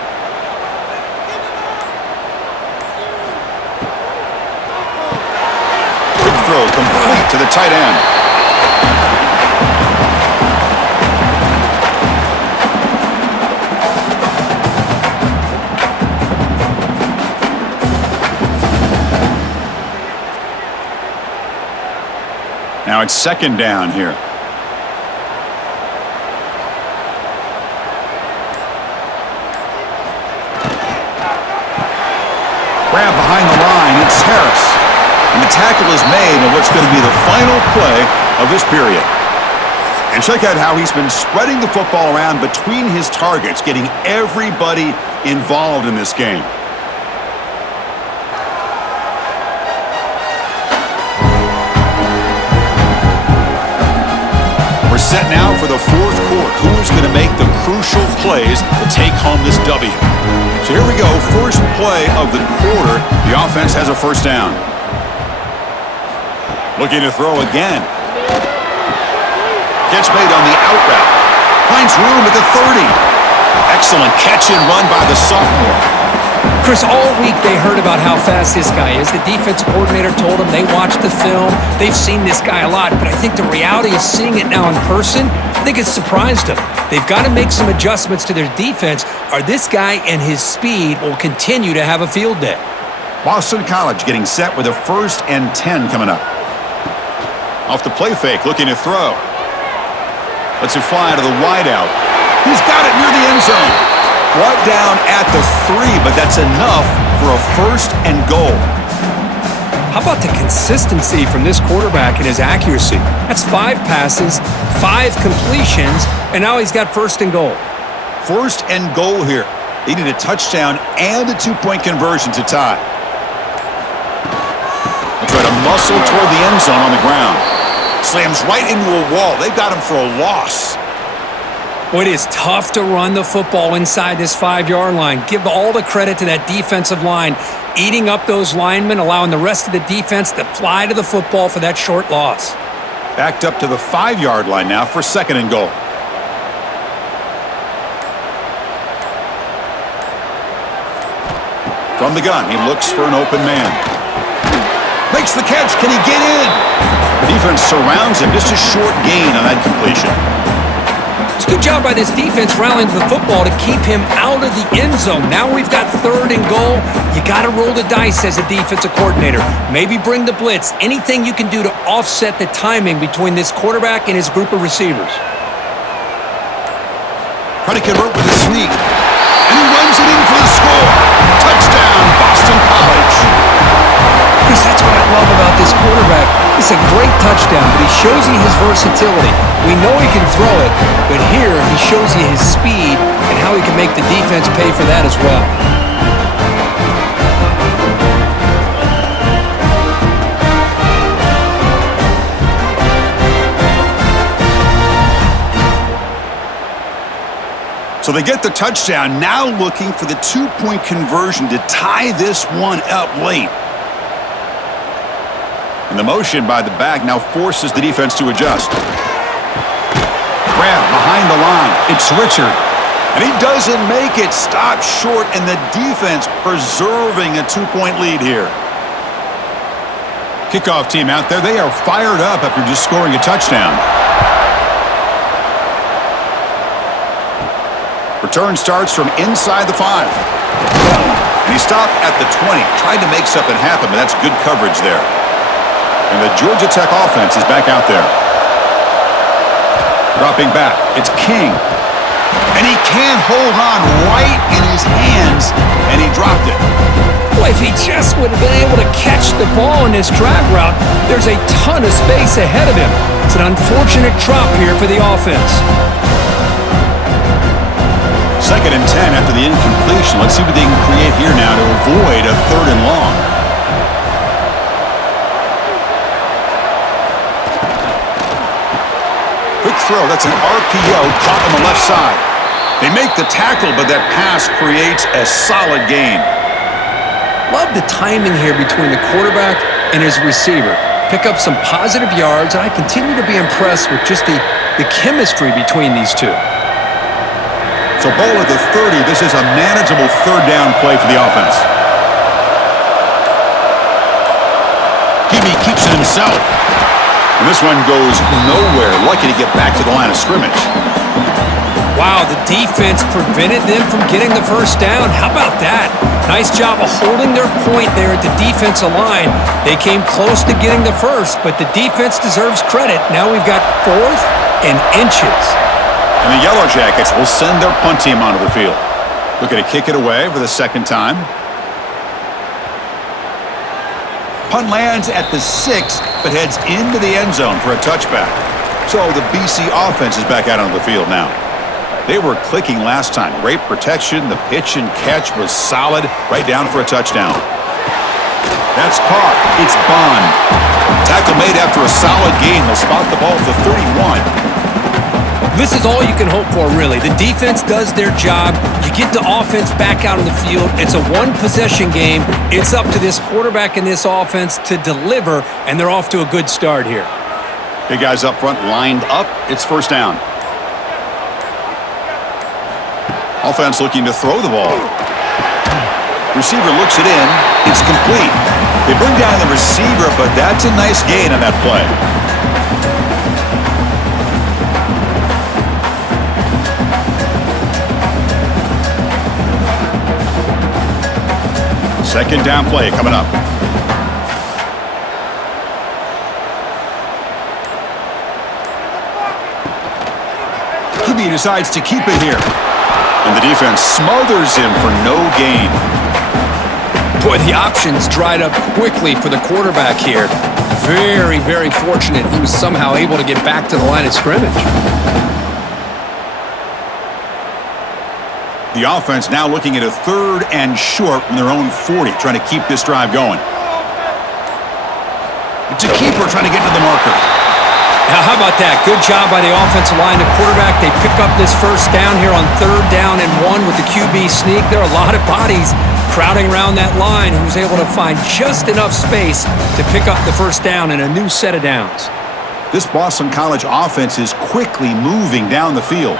Quick throw complete to the tight end. Now it's second down here. Grab behind the line, it's Harris. And the tackle is made on what's going to be the final play of this period. And check out how he's been spreading the football around between his targets, getting everybody involved in this game. We're set now for the fourth quarter. Who is going to make the crucial plays to take home this W? So here we go, first play of the quarter. The offense has a first down. Looking to throw again. Catch made on the out route. Finds room at the 30. Excellent catch and run by the sophomore. Chris, all week they heard about how fast this guy is. The defense coordinator told them they watched the film. They've seen this guy a lot, but I think the reality of seeing it now in person, I think it's surprised them. They've got to make some adjustments to their defense, or this guy and his speed will continue to have a field day. Boston College getting set with a 1st and 10 coming up. Off the play fake, looking to throw. Lets it fly to the wideout. He's got it near the end zone. Brought down at the 3, but that's enough for a 1st and goal. How about the consistency from this quarterback and his accuracy? That's 5 passes, 5 completions, and now he's got 1st and goal. 1st and goal here. They need a touchdown and a 2-point conversion to tie. They'll try to muscle toward the end zone on the ground. Slams right into a wall. They've got him for a loss. Boy, it is tough to run the football inside this 5-yard line. Give all the credit to that defensive line, eating up those linemen, allowing the rest of the defense to fly to the football for that short loss. Backed up to the 5-yard line now for 2nd and goal. From the gun, he looks for an open man. Makes the catch. Can he get in? Defense surrounds him. Just a short gain on that completion. It's a good job by this defense rallying the football to keep him out of the end zone. Now we've got 3rd and goal. You got to roll the dice as a defensive coordinator. Maybe bring the blitz. Anything you can do to offset the timing between this quarterback and his group of receivers. Trying to convert with a sneak. And he runs it in for the score. Touchdown, Boston College. Chris, that's what I love about this quarterback. It's a great touchdown, but he shows you his versatility. We know he can throw it, but here he shows you his speed and how he can make the defense pay for that as well. So they get the touchdown, now looking for the 2-point conversion to tie this one up late. And the motion by the back now forces the defense to adjust. Grab behind the line. It's Richard. And he doesn't make it. Stopped short, and the defense preserving a 2-point lead here. Kickoff team out there. They are fired up after just scoring a touchdown. Return starts from inside the 5. And he stopped at the 20. Tried to make something happen, but that's good coverage there. And the Georgia Tech offense is back out there. Dropping back, it's King. And he can't hold on right in his hands, and he dropped it. Boy, if he just would have been able to catch the ball in this drag route, there's a ton of space ahead of him. It's an unfortunate drop here for the offense. 2nd and 10 after the incompletion. Let's see what they can create here now to avoid a 3rd and long. Quick throw. That's an RPO caught on the left side. They make the tackle, but that pass creates a solid gain. Love the timing here between the quarterback and his receiver. Pick up some positive yards, and I continue to be impressed with just the chemistry between these two. So ball at the 30. This is a manageable 3rd down play for the offense. Hebe keeps it himself. And this one goes nowhere. Lucky to get back to the line of scrimmage. Wow, the defense prevented them from getting the 1st down. How about that? Nice job of holding their point there at the defensive line. They came close to getting the 1st, but the defense deserves credit. Now we've got 4th and inches. And the Yellow Jackets will send their punt team onto the field. Looking to kick it away for the 2nd time. Punt lands at the 6, but heads into the end zone for a touchback. So the BC offense is back out on the field now. They were clicking last time. Great protection. The pitch and catch was solid. Right down for a touchdown. That's caught. It's Bond. Tackle made after a solid gain. They'll spot the ball at the 31. This is all you can hope for, really. The defense does their job. You get the offense back out on the field. It's a one-possession game. It's up to this quarterback and this offense to deliver, and they're off to a good start here. Big guys up front lined up. It's 1st down. Offense looking to throw the ball. Receiver looks it in. It's complete. They bring down the receiver, but that's a nice gain on that play. Second down play coming up. QB decides to keep it here. And the defense smothers him for no gain. Boy, the options dried up quickly for the quarterback here. Very, very fortunate he was somehow able to get back to the line of scrimmage. The offense now looking at a 3rd and short from their own 40, trying to keep this drive going. It's a keeper trying to get to the marker. Now, how about that? Good job by the offensive line. The quarterback, they pick up this first down here on 3rd down and 1 with the QB sneak. There are a lot of bodies crowding around that line who was able to find just enough space to pick up the first down and a new set of downs. This Boston College offense is quickly moving down the field.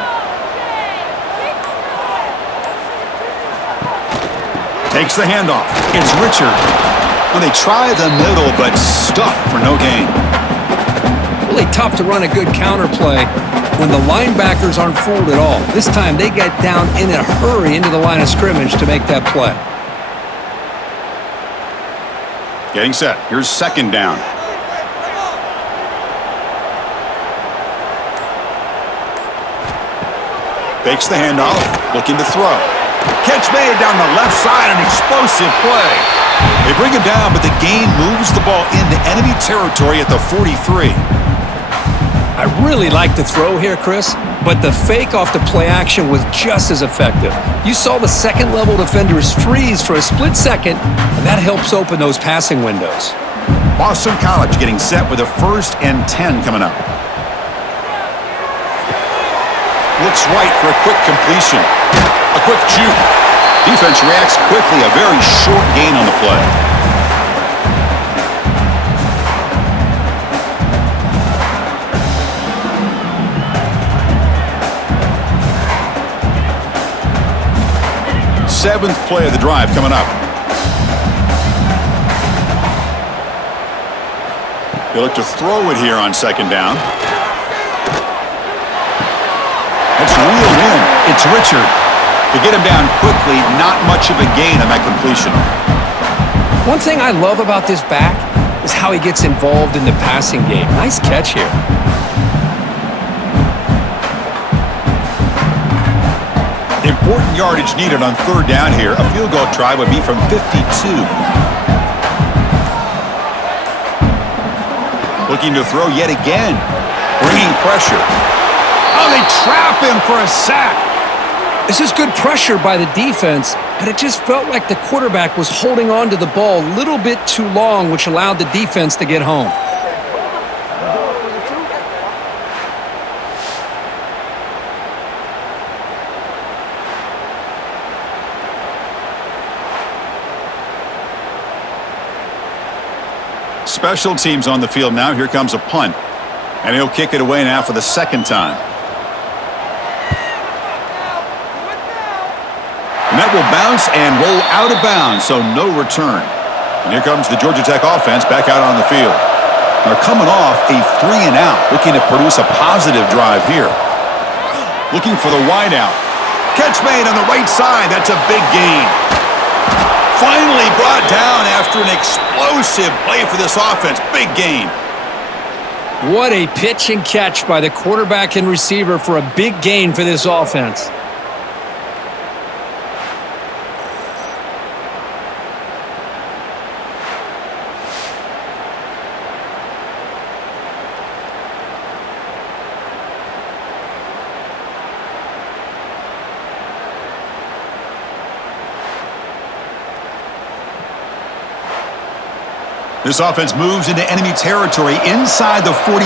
Takes the handoff. It's Richard. Well, they try the middle, but stuffed for no gain. Really tough to run a good counter play when the linebackers aren't fooled at all. This time they get down in a hurry into the line of scrimmage to make that play. Getting set. Here's 2nd down. Fakes the handoff. Looking to throw. Catch made down the left side. An explosive play. They bring him down, but the gain moves the ball into enemy territory at the 43. I really like the throw here, Chris, but the fake off the play action was just as effective. You saw the second-level defenders freeze for a split second, and that helps open those passing windows. Boston College getting set with a 1st and 10 coming up. Looks right for a quick completion. A quick juke. Defense reacts quickly. A very short gain on the play. Seventh play of the drive coming up. They look to throw it here on 2nd down. That's reeled in. It's Richard. To get him down quickly, not much of a gain on that completion. One thing I love about this back is how he gets involved in the passing game. Nice catch here. Important yardage needed on 3rd down here. A field goal try would be from 52. Looking to throw yet again. Bringing pressure. Oh, they trap him for a sack. This is good pressure by the defense, but it just felt like the quarterback was holding on to the ball a little bit too long, which allowed the defense to get home. Special teams on the field now. Here comes a punt. And he'll kick it away now for the 2nd time. And that will bounce and roll out of bounds, so no return. And here comes the Georgia Tech offense back out on the field. They're coming off a 3-and-out, looking to produce a positive drive here. Looking for the wideout. Catch made on the right side. That's a big gain. Finally brought down after an explosive play for this offense. Big gain. What a pitch and catch by the quarterback and receiver for a big gain for this offense. This offense moves into enemy territory inside the 45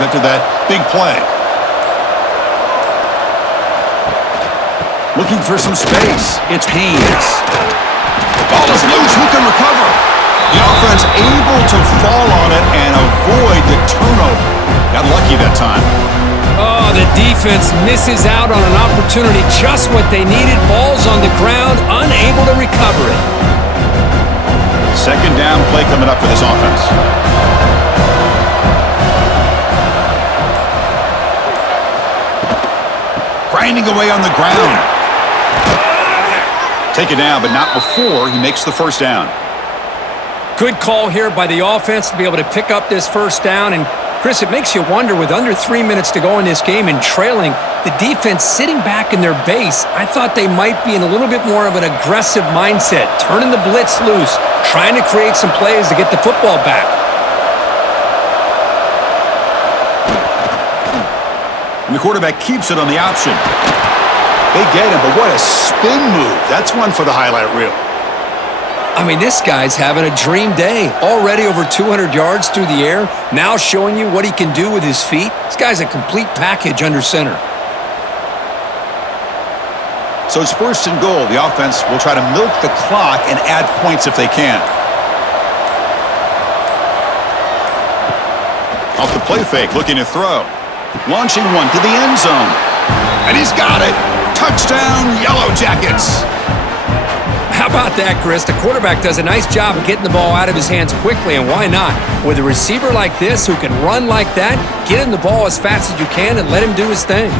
after that big play. Looking for some space. It's Haynes. Ball is loose. Who can recover? The offense able to fall on it and avoid the turnover. Got lucky that time. Oh, the defense misses out on an opportunity, just what they needed. Ball's on the ground, unable to recover it. coming up for this offense. Grinding away on the ground. Take it down, but not before he makes the first down. Good call here by the offense to be able to pick up this first down. And, Chris, it makes you wonder, with under 3 minutes to go in this game and trailing, the defense sitting back in their base, I thought they might be in a little bit more of an aggressive mindset, turning the blitz loose, trying to create some plays to get the football back. And the quarterback keeps it on the option. They get him, but what a spin move. That's one for the highlight reel. I mean, this guy's having a dream day. Already over 200 yards through the air, now showing you what he can do with his feet. This guy's a complete package under center. So it's first and goal. The offense will try to milk the clock and add points if they can. Off the play fake, looking to throw. Launching one to the end zone. And he's got it. Touchdown, Yellow Jackets. How about that, Chris? The quarterback does a nice job of getting the ball out of his hands quickly, and why not? With a receiver like this who can run like that, get him the ball as fast as you can and let him do his thing.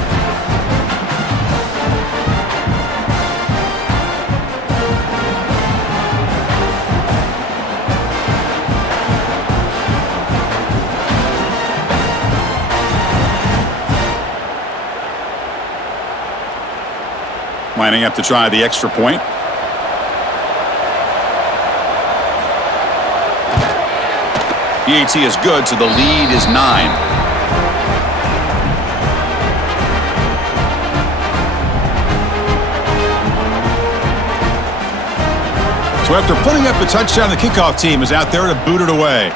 Lining up to try the extra point. PAT is good, so the lead is 9. So after putting up the touchdown, the kickoff team is out there to boot it away.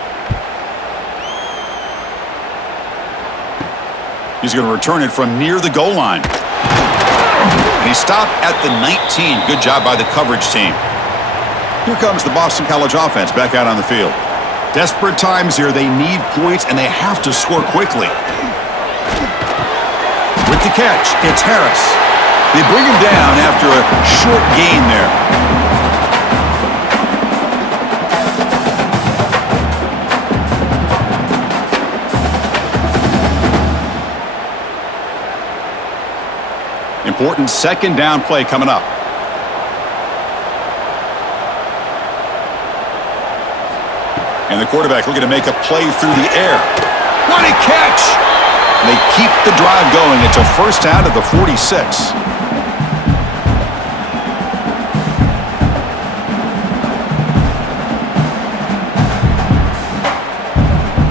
He's going to return it from near the goal line. And he stopped at the 19. Good job by the coverage team. Here comes the Boston College offense back out on the field. Desperate times here. They need points, and they have to score quickly. With the catch, it's Harris. They bring him down after a short gain there. Important second down play coming up. And the quarterback looking to make a play through the air. What a catch! And they keep the drive going. It's a first down at the 46.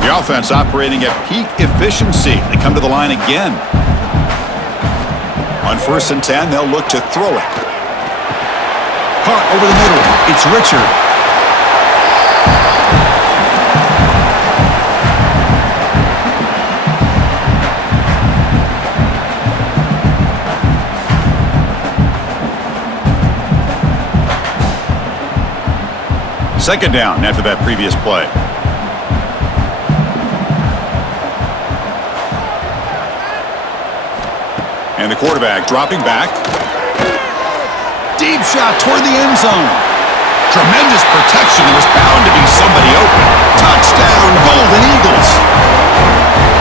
The offense operating at peak efficiency. They come to the line again. On 1st and 10, they'll look to throw it. Caught over the middle. It's Richard. Second down after that previous play. And the quarterback dropping back. Deep shot toward the end zone. Tremendous protection. There was bound to be somebody open. Touchdown, Golden Eagles.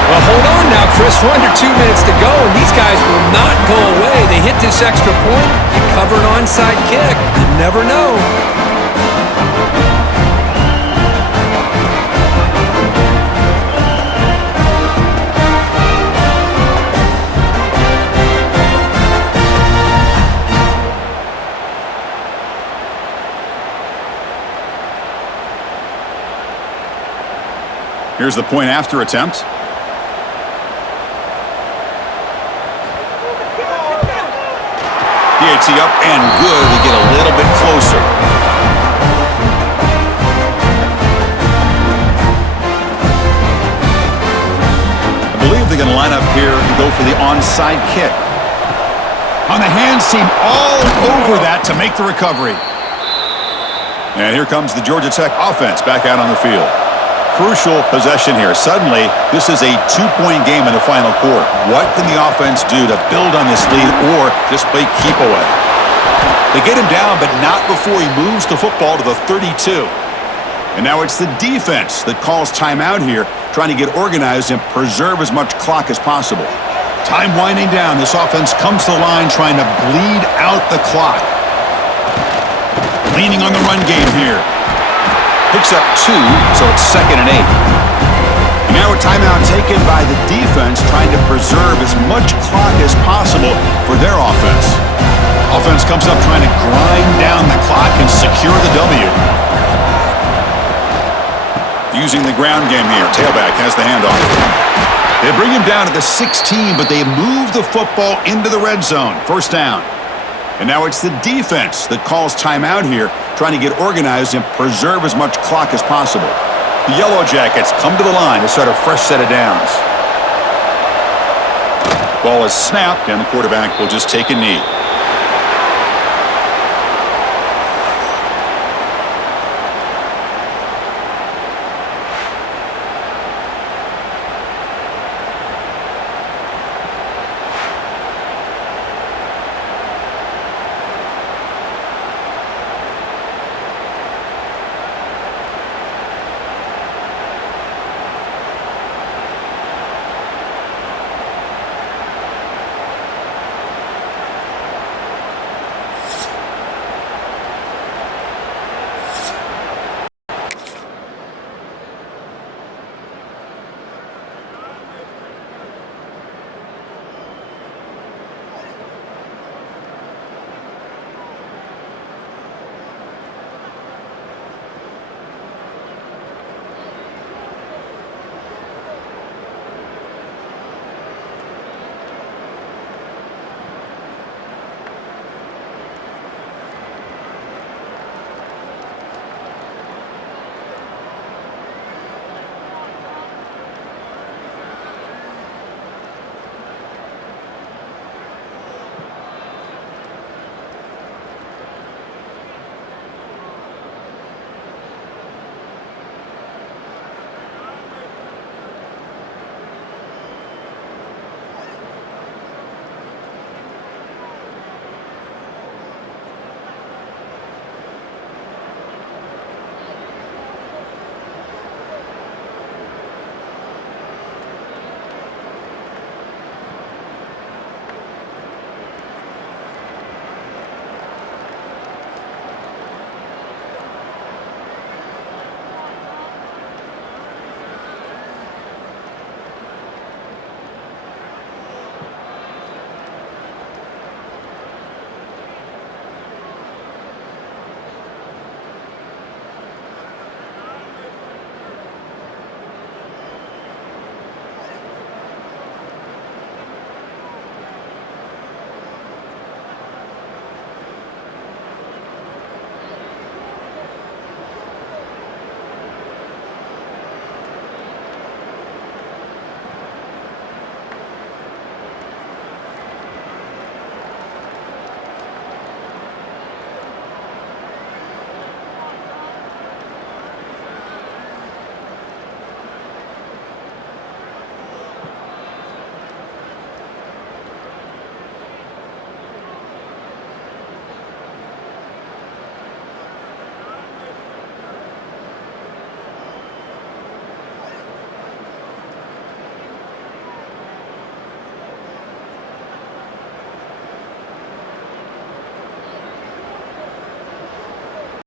Well, hold on now, Chris. We're under 2 minutes to go, and these guys will not go away. They hit this extra point and cover an onside kick. You never know. Here's the point after attempt. PAT up and good. We get a little bit closer. I believe they're going to line up here and go for the onside kick. On the hands team, all over that to make the recovery. And here comes the Georgia Tech offense back out on the field. Crucial possession here. Suddenly, this is a 2-point game in the final quarter. What can the offense do to build on this lead or just play keep away? They get him down, but not before he moves the football to the 32. And now it's the defense that calls timeout here, trying to get organized and preserve as much clock as possible. Time winding down. This offense comes to the line trying to bleed out the clock. Leaning on the run game here. Picks up 2, so it's 2nd and 8. And now a timeout taken by the defense trying to preserve as much clock as possible for their offense. Offense comes up trying to grind down the clock and secure the W. Using the ground game here. Tailback has the handoff. They bring him down to the 16, but they move the football into the red zone. First down. And now it's the defense that calls timeout here, trying to get organized and preserve as much clock as possible. The Yellow Jackets come to the line to start a fresh set of downs. Ball is snapped, and the quarterback will just take a knee.